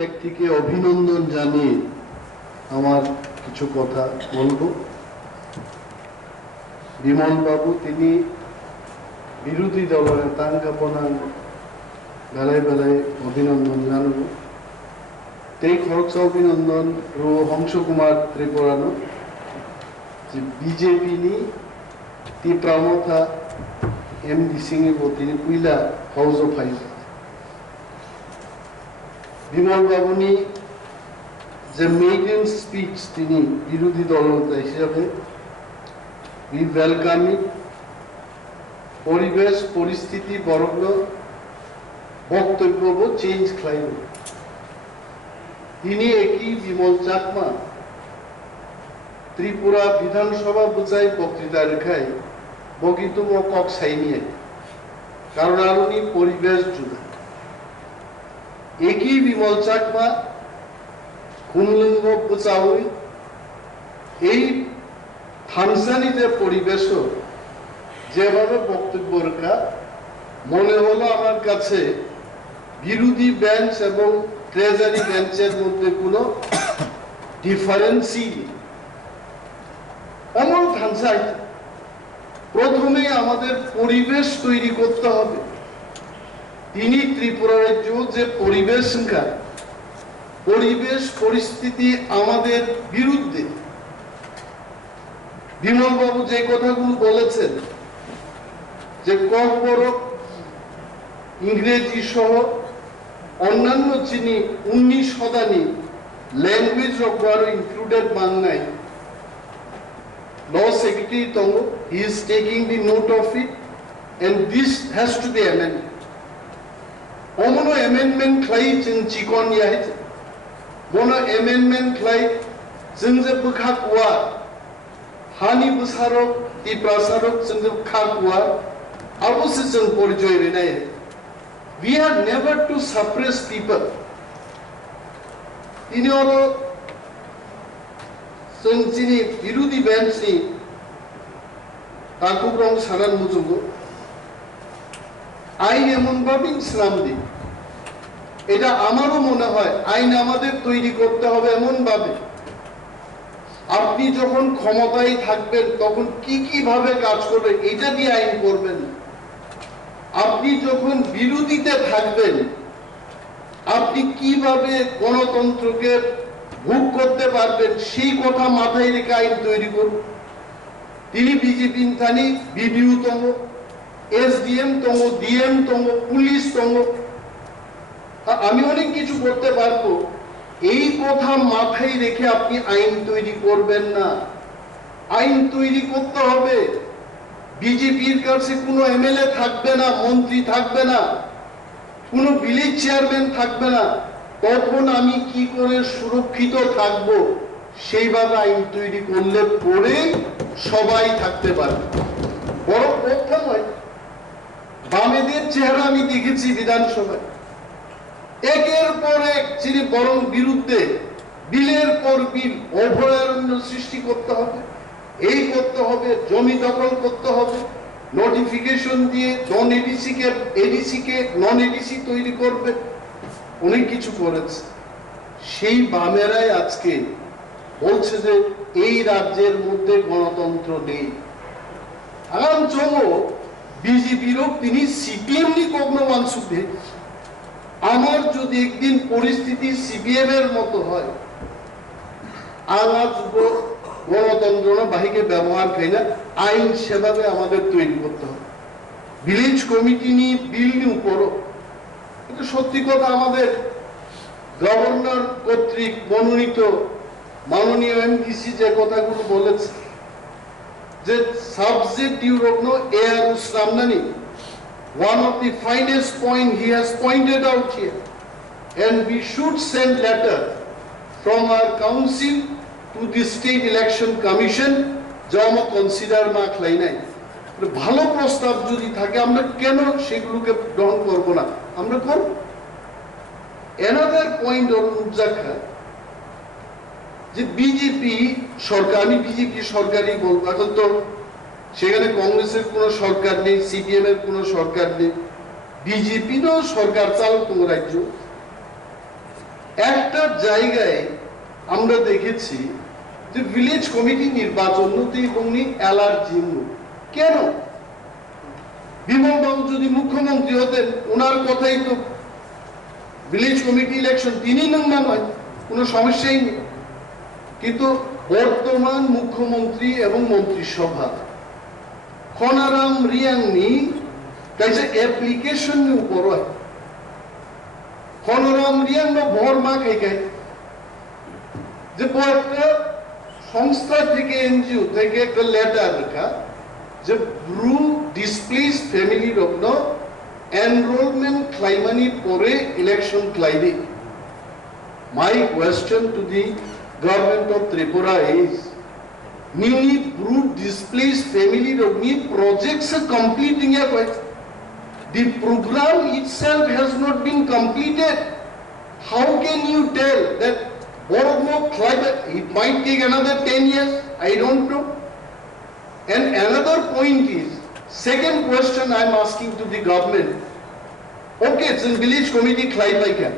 ব্যক্তিকে অভিনন্দন জানিয়ে আমার কিছু কথা বলবো। বিমল বাবু তিনি বিরোধী দলের তাঙ্গাপনার বেলায় বেলায় অভিনন্দন জানাবো। তেই খরচ অভিনন্দন রো হংস কুমার ত্রিপুরানো যে বিজেপি নি ती प्रामथा एमडी सिंह बोतीनी पुइला हाउस ऑफ हाइज বিমল বাবুনি যে মেইডেন স্পিচ তিনি বিরোধী দলনেতা হিসাবে উই ওয়েলকাম ইট। পরিবেশ পরিস্থিতি বরগ্ন বক্তব্য চেঞ্জ খাইল তিনি একই বিমল চাকমা ত্রিপুরা বিধানসভা বুঝাই বক্তৃতা রেখায় বকিতুম কক সাইনিয়ে কারণ আরুনি পরিবেশ জুড়ে একই বিমল চাকমা কুমলিঙ্গ বুচাউই এই থানসানিতে পরিবেশ যেভাবে বক্তব্য রেখা মনে হলো আমার কাছে বিরোধী বেঞ্চ এবং ট্রেজারি বেঞ্চের মধ্যে কোনো ডিফারেন্সই এমন থানসাই প্রথমে আমাদের পরিবেশ তৈরি করতে হবে। তিনি ত্রিপুরা রাজ্য যে পরিবেশ পরিস্থিতি আমাদের বিরুদ্ধে বিমল বাবু যে কথাগুলো বলেছেন যে ককবরক ইংরেজি সহ অন্যান্য যিনি 19 শতানি ল্যাঙ্গুয়েজ রকবার ইনক্লুডেড বাংলায় Law Secretary Tongo, he is taking the note of it, and this has to be amended. Omono amendment klai chin chikon yahit, mono amendment klai zinze bukhakwa, hani busarok ti prasarok zinze bukhakwa, opposition porijoy renai. We are never to suppress people. Ini oro संचिनी विरोधी bench नी ताकुब्रंग सारान मुजुगो आईन एमन भाবে ইসলাম দি এটা আমারও মনে হয় আইন আমাদের তৈরি করতে হবে এমন ভাবে আপনি যখন ক্ষমতায় থাকবেন তখন কি কি ভাবে কাজ করবেন এটা দিয়ে আইন করবেন। আপনি যখন বিরোধীতে থাকবেন আপনি কিভাবে গণতন্ত্রকে ভোগ করতে পারবেন সেই কথা মাথায় রেখে আইন তৈরি করুন। তিনি বিজেপি থানি বিডিও তঙ্গ এসডিএম তঙ্গ ডিএম তঙ্গ পুলিশ তঙ্গ আমি অনেক কিছু করতে পারবো এই কথা মাথায় রেখে আপনি আইন তৈরি করবেন না। আইন তৈরি করতে হবে বিজেপির কাছে কোনো এমএলএ থাকবে না, মন্ত্রী থাকবে না, কোনো ভিলেজ চেয়ারম্যান থাকবে না, তখন আমি কি করে সুরক্ষিত থাকব সেইভাবে আইন তৈরি করলে পরে সবাই থাকতে পারবে। বড় কথা নয় বামেদের চেহারা আমি দেখেছি বিধানসভায় একের পর এক যিনি বরং বিরুদ্ধে বিলের পর বিল অভয়ারণ্য সৃষ্টি করতে হবে, এই করতে হবে, জমি দখল করতে হবে, নোটিফিকেশন দিয়ে নন এডিসি কে এডিসি কে নন এডিসি তৈরি করবে, অনেক কিছু করেছে। সেই বামেরাই আজকে বলছে যে এই রাজ্যের মধ্যে গণতন্ত্র নেই। আগাম চলো বিজেপিরও তিনি সিপিএম নি কখনো মানসুখে আমার যদি একদিন পরিস্থিতি সিপিএম এর মতো হয় আজ গণতন্ত্র বাহিকে ব্যবহার খাই না আইন সেভাবে আমাদের তৈরি করতে হবে। ভিলেজ কমিটি নিয়ে বিল নিয়ে করো সত্যি কথা আমাদের গভর্নর কর্তৃক মনোনীত মাননীয় এমডিসি যে কথাগুলো বলেছে যে সাবজেক্ট ইউরোপ এয়ার উসরামনানি one of the finest point he has pointed out here and we should send letter from our council to the state election commission jama consider ma khlai nai ভালো প্রস্তাব যদি থাকে আমরা কেন সেগুলোকে গ্রহণ করব না, আমরা করব। another point on উজ্জাখা যে বিজেপি সরকার আমি বিজেপি সরকারই বলবো এখন তো সেখানে কংগ্রেসের কোনো সরকার নেই, সিপিএম এর কোনো সরকার নেই, বিজেপিরও সরকার চালক রাজ্য। এক জায়গায় আমরা দেখেছি যে ভিলেজ কমিটি নির্বাচন অ্যালার্জি কেন বিমল বাবু যদি মুখ্যমন্ত্রী হতেন ওনার কথাই তো ভিলেজ কমিটি ইলেকশন তিনি নংমান হয় কোনো সমস্যাই নেই কিন্তু বর্তমান মুখ্যমন্ত্রী এবং মন্ত্রিসভা খনারাম রিয়াংনি কাছে অ্যাপ্লিকেশন উপর হয় খনারাম রিয়াং ভর মা খাই যে একটা সংস্থা থেকে এনজিও থেকে একটা লেটার লেখা যে ব্রু ডিসপ্লেস ফ্যামিলি রত্ন এনরোলমেন্ট ক্লাইমানি পরে ইলেকশন ক্লাইবে my question to the government of Tripura is Nini brood displaced family rogni projects are completing a the program itself has not been completed. How can you tell that Borogno climate it might take another 10 years? I don't know. And another point is second question I am asking to the government. Okay, it's in village committee climate can.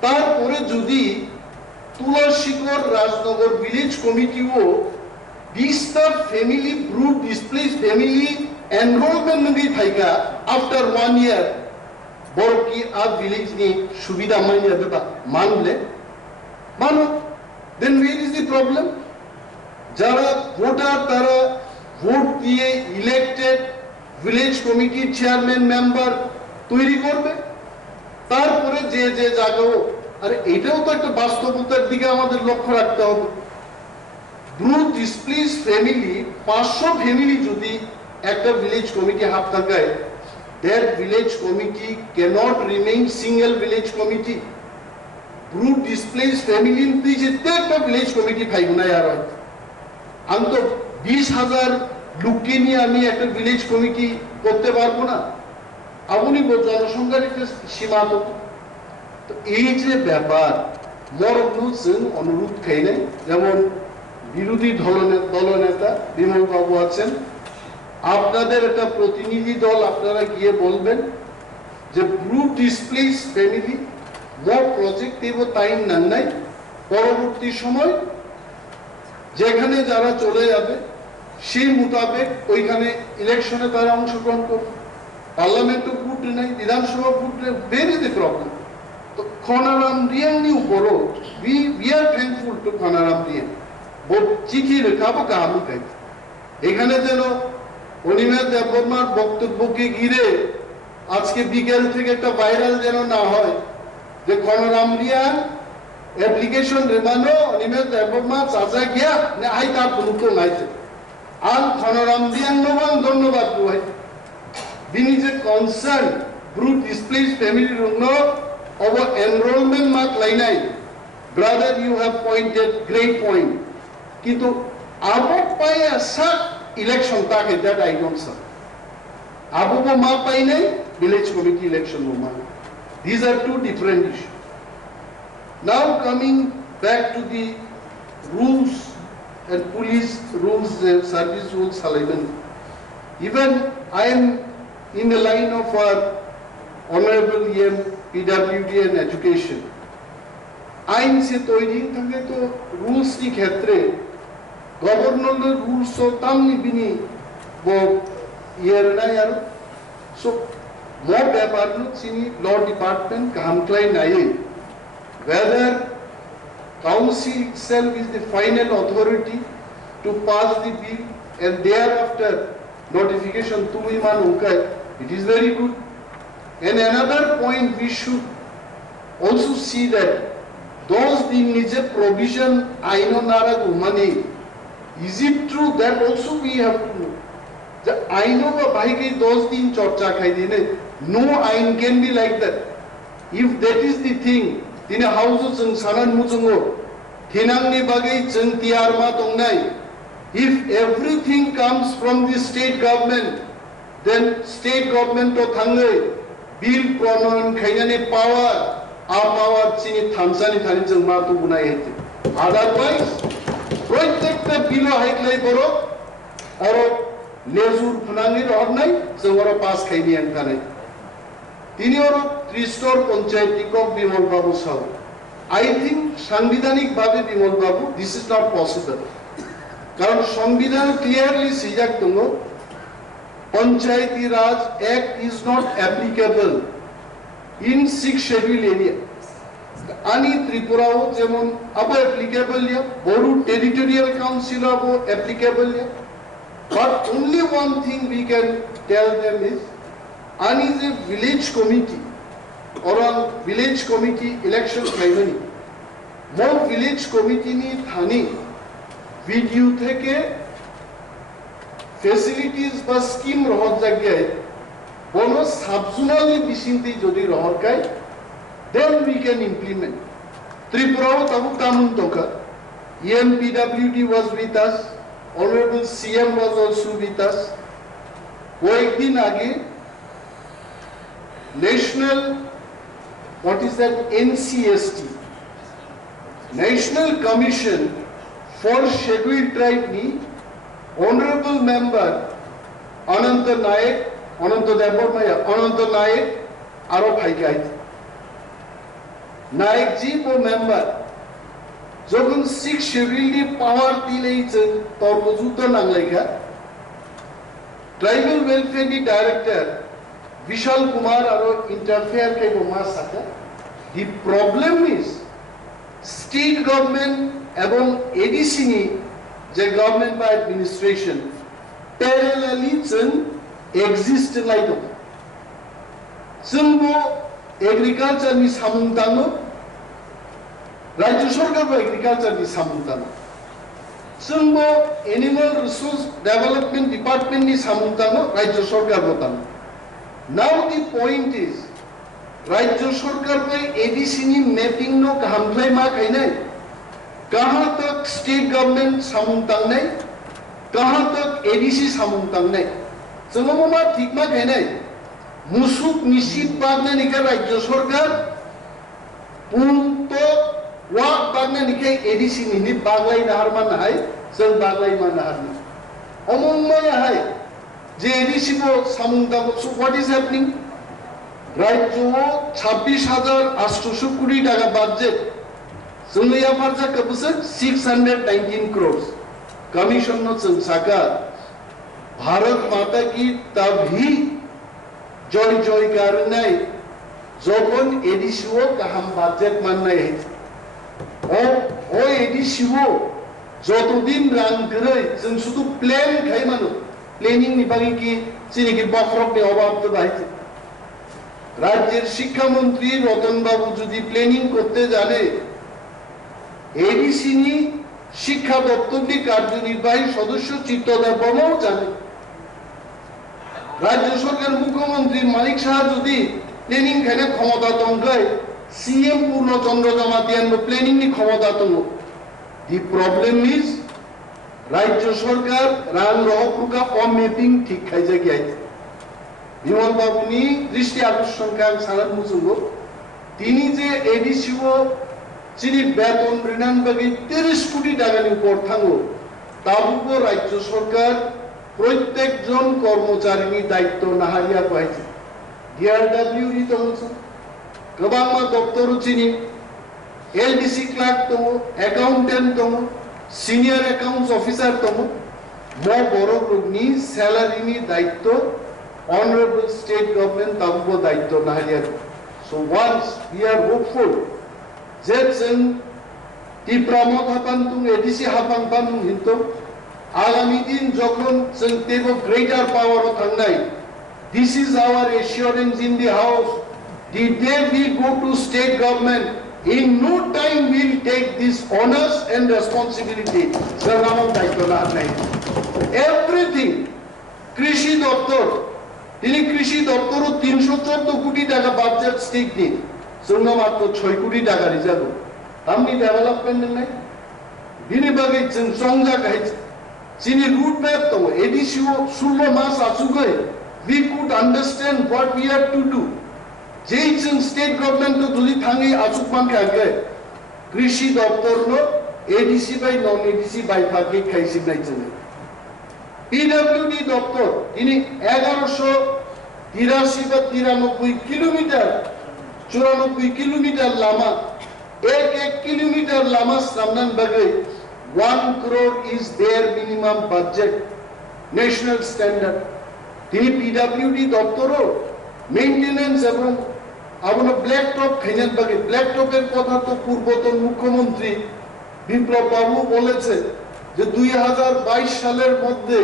Tarpore jodi Tulashikor Rajnagar village committee wo these family brood displaced family enrollment ngi thaika after 1 year borki a village ni subida mani abeba manle mano then where is the problem jara voter tara vote diye elected village committee chairman member তৈরি করবে তারপরে যে যে জায়গাও আরে এটাও তো একটা বাস্তবতার দিকে আমাদের লক্ষ্য রাখতে হবে Brood displaced family, 500 family jodi ekta village committee half thakaye, that village committee cannot remain single village committee. Brood displaced family in ekta village committee phaibuna yar hoy. Anto 20,000 লোককে নিয়ে আমি একটা ভিলেজ কমিটি করতে পারবো না আপনি জনসংখ্যার একটা সীমা তো এই যে ব্যাপার মরণ অনুরোধ খাই নাই যেমন বিরোধী দলনেতা বিমল বাবু আছেন আপনাদের একটা প্রতিনিধি দল আপনারা গিয়ে বলবেন যে ব্রুড ডিসপ্লেস ফ্যামিলি মো প্রজেক্ট দেব টাইম নাই পরবর্তী সময় যেখানে যারা চলে যাবে সেই মোতাবেক ওইখানে ইলেকশনে তারা অংশগ্রহণ করবে পার্লামেন্টও ভোট নাই বিধানসভা vote where is the problem তো খনারাম রিয়াংনি উপরও we are thankful to Khanaram Reang চিঠি লেখাবো কাহামু খাই এখানে যেন অনিমেষ দেববর্মার বক্তব্যকে ঘিরে আজকে বিকেল থেকে একটা ভাইরাল যেন না হয় যে খনারাম রিয়াং অ্যাপ্লিকেশন রেমানো অনিমেষ দেববর্মা চাচা গিয়া না আই তার ভূমিকা নাইছে আর খনারাম রিয়াং নবাং ধন্যবাদ বুয়াই দিন is a concern brood displace family room of enrollment mark লাইনাই brother you have pointed great point কিন্তু above পাই আসা ইলেকশন তাকে that I don't sir above মা পাই নাই village committee election মা these are two different issues now coming back to the rules and police rules service rules Salaimao even I am in the line of our honorable EM PWD and education আইন সে তৈরি থাকে তো rules কি ক্ষেত্রে গভর্নরের rules ও তামনি বিনি বো ইয়ার না यार সো মো ব্যাপার নো চিনি ল ডিপার্টমেন্ট কামক্লাই নাই whether council itself is the final authority to pass the bill and thereafter notification to iman ukai it is very good and another point we should also see that those din nije provision aino nara gumani is it true that also we have to know the aino ba bhai ke 10 din chorcha khai dine no ain can be like that if that is the thing dine house jung sanan mujungo thinang ni bagai jung tiar ma tongnai if everything comes from the state government then state government to thangai bill pronon khainani power our power chini thamsani thani jung ma tu bunai hete otherwise protekta bill haiklai boro aro lezur phunangi ror nai jongoro pass khaini angta nai tini oro 3 store panchayat tikok bimol babu sahab I think সাংবিধানিক ভাবে বিমল বাবু this is not possible কারণ সংবিধান clearly সিজাক্তঙ্গ Panchayati Raj Act is not applicable in 6 scheduled area. Ani Tripura যেমন abo applicable ya, Boru Territorial Council abo applicable ya. But only one thing we can tell them is, Ani is a village committee or a village committee election primary. More village committee ni thani video theke facilities বা scheme রহর জায়গায় কোনো সাবজোনালি বিশিন্তি যদি রহর কায় then we can implement. Tripura tabu kamun toka EMPWD was with us, Honorable CEM was also with us. কয়েকদিন আগে national what is that NCST National Commission for Scheduled Tribe ni Honorable Member Ananta Naik, Ananta Debbarma, Ananta Naik, aro bhaikai. Naik ji bo member, যখন 6 schedule power দিলেইছেন তর্কযুদ্ধ নাংলাইকা tribal welfare the director Bishal Kumar আরো interfere কে গোমার সাথে the problem is state government এবং ADC নি যে গভর্নমেন্ট বা অ্যাডমিনিস্ট্রেশন প্যারালালি जों এক্সিস্ট লাইতো जोंबो एग्रीकालचार नि सामुंताङो राज्य सरकार बा एग्रीकालचार नि सामुंताङो जोंबो एनिमल रिसोर्स डेवलपमेंट डिपार्टमेंट नि सामुंताङो राज्य सरकार बताङो नाउ द पॉइंट इज राज्य सरकार बा एडीसी नि मैपिंग नो कामख्लाय मा खायनाय कहां तक स्टेट गवर्नमेंट सामुंतांनाय कहां तक एडीसी सामुंतांनाय जोंबो मा ठीक मा खायनाय मुसुक निश्चित बागना निका राज्य सरकार पुंतो वाक बागना निका एडीसी नि बागलाई नाहार मान हाय जों बागलाई मान हार अमन मान हाय जे एडीसी को सामुंता सो व्हाट इज हैपनिंग राज्य 26,800 कोटी টাকা বাজেট जोंनि आफारजा कबसे 619 crores कमीशन नो जों साका भारत माता की तभी জয় জয়কার নাই যখন এডিসিও কাহাম বাজেট মাননাই ও এডিসিও যতদিন রাং করে जों শুধু প্ল্যান খাই মানো প্ল্যানিং নি বাকি কি চিনিকি বখরক নি অভাব তো বাইছে রাজ্যের শিক্ষামন্ত্রী রতন বাবু যদি প্ল্যানিং করতে জানে এডিসি নি শিক্ষা দপ্তর নি কার্যনির্বাহী সদস্য চিত্তদেববর্মাও জানে राज्य सरकार मुख्यमंत्री मालिक शाह যদি প্ল্যানিং খানে ক্ষমতা তঙ্গায় सीएम पूर्ण चंद्र जमातियान प्लेनिंग नि क्षमता तंगो দি प्रॉब्लम इज राज्य सरकार रान रहपुका फॉर्म मैपिंग ठीक खाइजा गयाय বিমল বাবুনি দৃষ্টি আকর্ষণ কাং সানাত মুসুগো তিনি যে এডিসিও চিনি বেতন ঋণান বাকি 30 কোটি টাকার উপর থাঙ্গো তাবুকো রাজ্য সরকার প্রত্যেকজন কর্মচারীনি দায়িত্ব নাহারিয়া কইছে ডিআরডব্লিউ রি তংসু গবাংমা দপ্তর চিনি এলডিসি ক্লার্ক তো অ্যাকাউন্টেন্ট তো সিনিয়র অ্যাকাউন্টস অফিসার তো মো বড় রুগনি স্যালারিনি দায়িত্ব অনারেবল স্টেট গভর্নমেন্ট তাবুকো দায়িত্ব নাহারিয়া so once we are hopeful যে जों টিপ্রামত হাপান তুম এডিসি হাপান পান হিন্ত आगामी दिन जखन जों तेबो ग्रेटर पावर थांनाय this is our assurance in the house the day we go to state government in no time we'll take this honors and responsibility sarnamam daitto na nai everything krishi doptor tini krishi doptor 314 koti taka budget stick din sunna matro 6 koti taka rijabo amni development nai dini bagi जों songja kai Sini route map to ADCO sullo mas asugai we could understand what we have to do. Jayson state government to jodi thangi asukman kage krishi doptor no ADC by non ADC by phage khaisi nai chale. PWD doptor ini 1183 বা 93 kilometre 94 kilometre Lama एक kilometre लंबा श्रमदान बगे 1 crore is their minimum budget national standard তিনি PWD দপ্তরও maintenance এবং আপনার black top ফেনেন বাকি black টপের কথা তো পূর্বতন মুখ্যমন্ত্রী বিপ্লব বাবু বলেছে যে 2022 সালের মধ্যে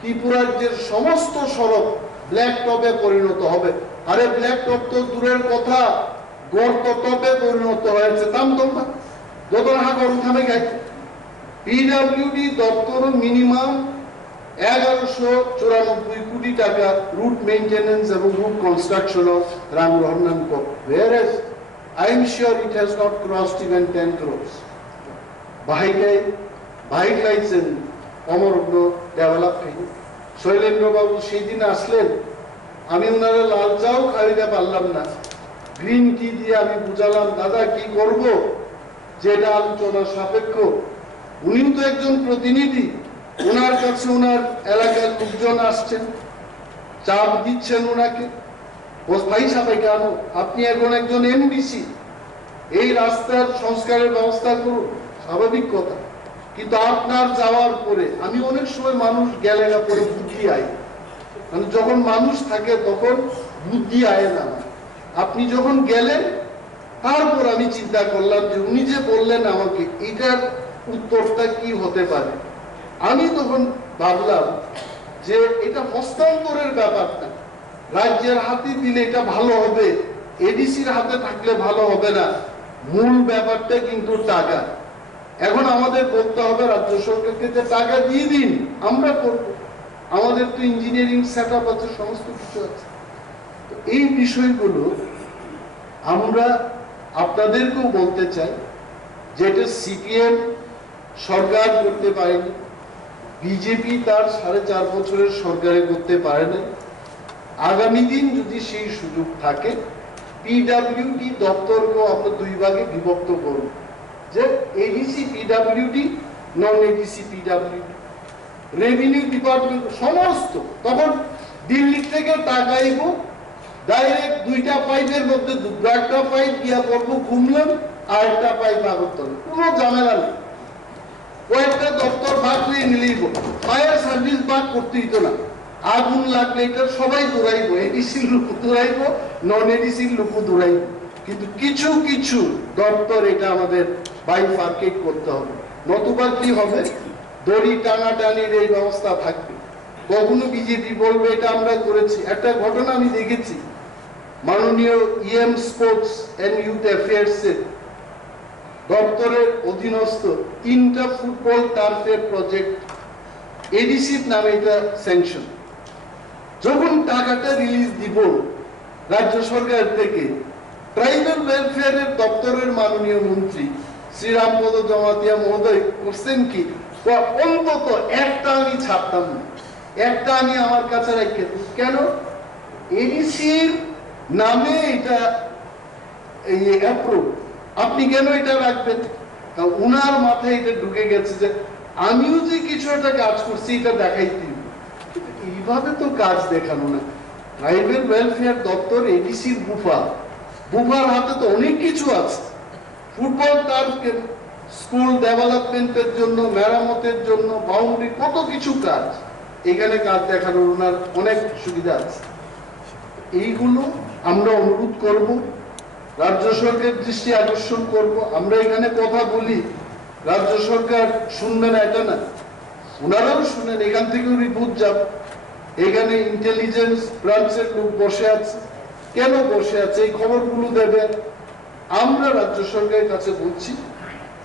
ত্রিপুরার যে সমস্ত সড়ক ব্ল্যাক টপে পরিণত হবে আরে ব্ল্যাক টপ তো দূরের কথা গর্ত টপে পরিণত হয়েছে তাম তোমরা যত রাহা গরম থামে গেছে পিডব্লিউডি দপ্তর মিনিমাম 1194 কোটি টাকা রুট মেইনটেনেন্স এবং রুট কনস্ট্রাকশন অফ রামরহনান কো whereas I am sure it has not crossed even 10 crores ভাই খাইছেন অমরগ্ন ডেভেলপমেন্ট শৈলেন্দ্র বাবু সেই দিন আসলেন আমি ওনারা লাল চাও খাইতে পারলাম না গ্রিন টি দিয়ে আমি বুঝালাম দাদা কি করব যেটা আলোচনা সাপেক্ষ উনিও তো একজন প্রতিনিধি ওনার কাছে ওনার এলাকার লোকজন আসছেন চাপ দিচ্ছেন ওনাকে ভাই সাহেব কেন আপনি এখন একজন এমডিসি এই রাস্তার সংস্কারের ব্যবস্থা করুন স্বাভাবিক কথা কিন্তু আপনার যাওয়ার পরে আমি অনেক সময় মানুষ গেলে না পরে বুদ্ধি আয় মানে যখন মানুষ থাকে তখন বুদ্ধি আয় না আপনি যখন গেলেন তারপর আমি চিন্তা করলাম যে উনি যে বললেন আমাকে এটার উত্তরটা কি হতে পারে আমি তখন ভাবলাম যে এটা হস্তান্তরের ব্যাপারটা রাজ্যের হাতে দিলে এটা ভালো হবে এডিসির হাতে থাকলে ভালো হবে না মূল ব্যাপারটা কিন্তু টাকা এখন আমাদের বলতে হবে রাজ্য সরকারকে যে টাকা দিয়ে দিন আমরা করব আমাদের তো ইঞ্জিনিয়ারিং সেটআপ আছে সমস্ত কিছু আছে তো এই বিষয়গুলো আমরা আপনাদেরকেও বলতে চাই যেটা সিপিএম সরকার করতে পারেনি বিজেপি তার 4.5 বছরের সরকারে করতে পারে না আগামী দিন যদি সেই সুযোগ থাকে পিডব্লিউডি দপ্তরকেও আমরা দুই ভাগে বিভক্ত করব যে এডিসি পিডব্লিউডি নন এডিসি পিডব্লিউডি রেভিনিউ ডিপার্টমেন্ট সমস্ত তখন দিল্লি থেকে টাকা আইব ডাইরেক্ট দুইটা পাইপের মধ্যে একটা পাইপ দিয়া করবো ঘুমলাম আর একটা পাইপ আগরতলা কোনো ঝামেলা নেই কয়েকটা দপ্তর ভাগ নিয়ে নিলেই ফায়ার সার্ভিস ভাগ করতে হইতো না আগুন লাগলে এটা সবাই দৌড়াইবো এডিসির লোক দৌড়াইবো নন এডিসির লোক দৌড়াইবো কিন্তু কিছু কিছু দপ্তর এটা আমাদের বাইফার্কেট করতে হবে নতুবা কি হবে দড়ি টানাটানির এই ব্যবস্থা থাকবে কখনো বিজেপি বলবে এটা আমরা করেছি একটা ঘটনা আমি দেখেছি মাননীয় ইএম স্পোর্টস এন্ড ইউথ অ্যাফেয়ার্স এর দপ্তরের অধীনস্থ 3টা ফুটবল টার্ফের প্রজেক্ট এডিসির নামে এটা স্যাংশন যখন টাকাটা রিলিজ দিব রাজ্য সরকার থেকে ট্রাইবাল ওয়েলফেয়ারের দপ্তরের মাননীয় মন্ত্রী শ্রীরামপদ জমাতিয়া মহোদয় করছেন কি অন্তত একটা আমি ছাড়তাম না একটা আমি আমার কাছে রেখে কেন এডিসির নামে এটা অ্যাপ্রুভ আপনি কেন এটা রাখবেন উনার মাথায় এটা ঢুকে গেছে যে আমিও যে কিছু একটা কাজ করছি এটা দেখাইতে এইভাবে তো কাজ দেখানো না ট্রাইবাল ওয়েলফেয়ার দপ্তর এডিসির বুফার হাতে তো অনেক কিছু আছে ফুটবল টার্ফ স্কুল ডেভেলপমেন্টের জন্য মেরামতের জন্য বাউন্ডারি কত কিছু কাজ এখানে কাজ দেখানোর ওনার অনেক সুবিধা আছে এইগুলো আমরা অনুরোধ করব রাজ্য সরকারের দৃষ্টি আকর্ষণ করব আমরা এখানে কথা বলি রাজ্য সরকার শুনবে না এটা না ওনারাও শুনেন এখান থেকেও রিপোর্ট যাবে এখানে ইন্টেলিজেন্স ব্রাঞ্চের লোক বসে আছে কেন বসে আছে এই খবরগুলো দেবে আমরা রাজ্য সরকারের কাছে বলছি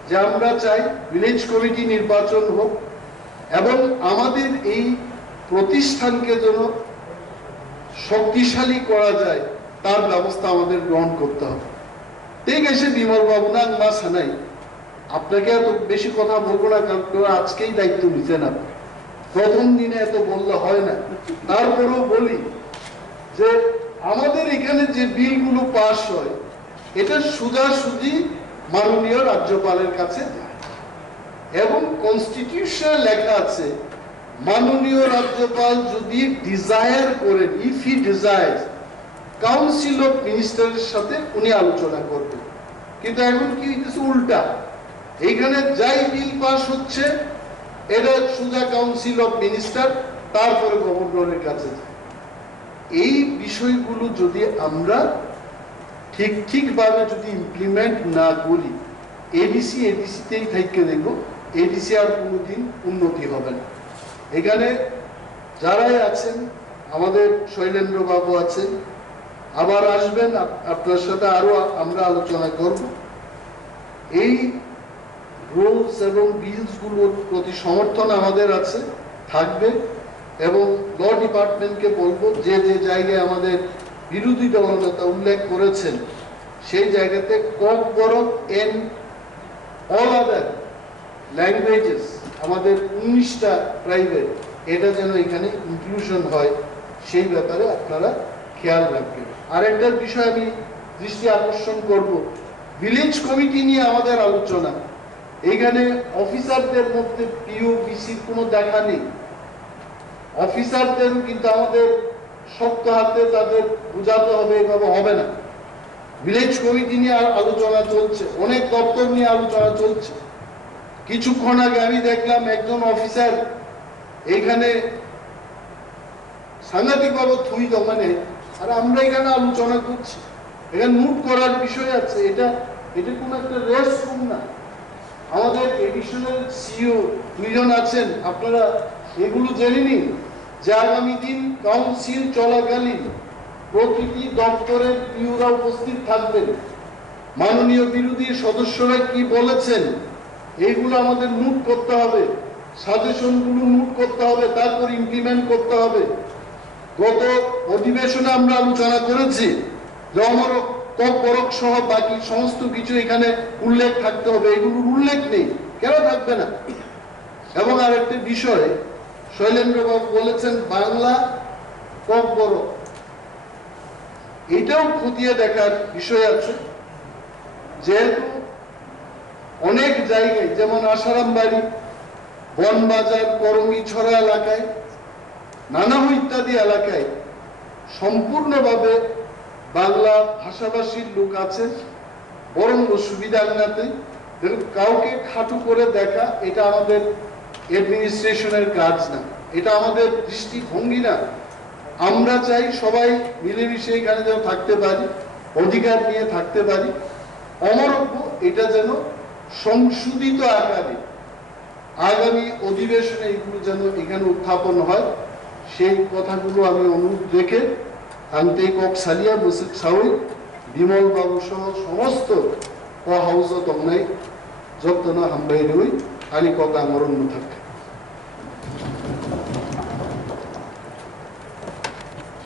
যে আমরা চাই ভিলেজ কমিটি নির্বাচন হোক এবং আমাদের এই প্রতিষ্ঠানকে যেন শক্তিশালী করা যায় তার ব্যবস্থা আমাদের গ্রহণ করতে হবে ঠিক আছে বিমল বাবু না মা সানাই আপনাকে এত বেশি কথা বলবো না কারণ আজকেই দায়িত্ব নিতেন আপনি প্রথম দিনে এত বললে হয় না তারপরেও বলি যে আমাদের এখানে যে বিলগুলো পাস হয় এটা সোজাসুজি মাননীয় রাজ্যপালের কাছে এবং কনস্টিটিউশনে লেখা আছে মাননীয় রাজ্যপাল যদি ডিজায়ার করেন if he desires council of মিনিস্টারের সাথে উনি আলোচনা করবেন কিন্তু এখন কি হইতেছে উল্টা, এইখানে যাই বিল পাস হচ্ছে এটা সোজা কাউন্সিল অফ মিনিস্টার, তারপরে গভর্নরের কাছে। এই বিষয়গুলো যদি আমরা ঠিকভাবে যদি ইমপ্লিমেন্ট না করি, এডিসিতেই থেকে দেখবো, এডিসি আর কোনোদিন উন্নতি হবে না। এখানে যারাই আছেন, আমাদের শৈলেন্দ্র বাবু আছেন, আবার আসবেন, আপনার সাথে আরো আমরা আলোচনা করব। এই রুলস এবং বিলস গুলোর প্রতি সমর্থন আমাদের আছে, থাকবে, এবং ল ডিপার্টমেন্টকে বলবো যে যে জায়গায় আমাদের বিরোধী দলনেতা উল্লেখ করেছেন সেই জায়গাতে কোকবোরক এন্ড অল আদার ল্যাঙ্গুয়েজেস, আমাদের 19টা প্রাইভেট, এটা যেন এখানে ইনক্লুশন হয়, সেই ব্যাপারে আপনারা খেয়াল রাখবেন। আরেকটা বিষয় আমি দৃষ্টি আকর্ষণ করব, ভিলেজ কমিটি নিয়ে আমাদের আলোচনা। এখানে অফিসারদের মধ্যে পিও বিসির কোনো দেখা নেই। অফিসারদের কিন্তু আমাদের শক্ত হাতে তাদের বোঝাতে হবে, এভাবে হবে না। ভিলেজ কমিটি নিয়ে আলোচনা চলছে, অনেক দপ্তর নিয়ে আলোচনা চলছে। কিছুক্ষণ আগে আমি দেখলাম একজন অফিসার এইখানে সাংঘাতিকভাবে থুই দোকানে, আর আমরা এখানে আলোচনা করছি, এখানে নোট করার বিষয় আছে। এটা কোনো একটা রেস্ট রুম না। আমাদের এডিশনাল সিইও 2 জন আছেন, আপনারা এগুলো জেনে নিন যে আগামী দিন কাউন্সিল চলাকালীন প্রতিটি দপ্তরের পিওরা উপস্থিত থাকবেন। মাননীয় বিরোধী সদস্যরা কি বলেছেন এইগুলো আমাদের নোট করতে হবে, সাজেশনগুলো নোট করতে হবে, তারপর ইমপ্লিমেন্ট করতে হবে। গত অধিবেশনে আমরা আলোচনা করেছি যে আমার কোকবোরক সহ বাকি সমস্ত কিছু এখানে উল্লেখ থাকতে হবে, এগুলোর উল্লেখ নেই, কেন থাকবে না? এবং আরেকটি বিষয় শৈলেন্দ্র বাবু বলেছেন বাংলা কোকবোরক, এটাও খতিয়ে দেখার বিষয় আছে। যেহেতু অনেক জায়গায় যেমন আসারামবাড়ি, বনবাজার, করঙ্গিছড়া এলাকায়, নানাহু ইত্যাদি এলাকায় সম্পূর্ণভাবে বাংলা ভাষাভাষীর লোক আছে, বরং সুবিধা নাতে কাউকে খাটু করে দেখা, এটা আমাদের অ্যাডমিনিস্ট্রেশনের কাজ না, এটা আমাদের দৃষ্টিভঙ্গি না। আমরা চাই সবাই মিলেমিশে এখানে যেন থাকতে পারি, অধিকার নিয়ে থাকতে পারি। অমরত্ব এটা যেন সংশোধিত আকারে আগামী অধিবেশনে এগুলো যেন এখানে উত্থাপন হয়, সেই কথাগুলো আমি অনুরোধ রেখে আনতে কক সালিয়া বসিক সাউই বিমল বাবু সহ সমস্ত হাউস তমনাই যত্ন হামবাই রই আনি কক আমরণ থাকে।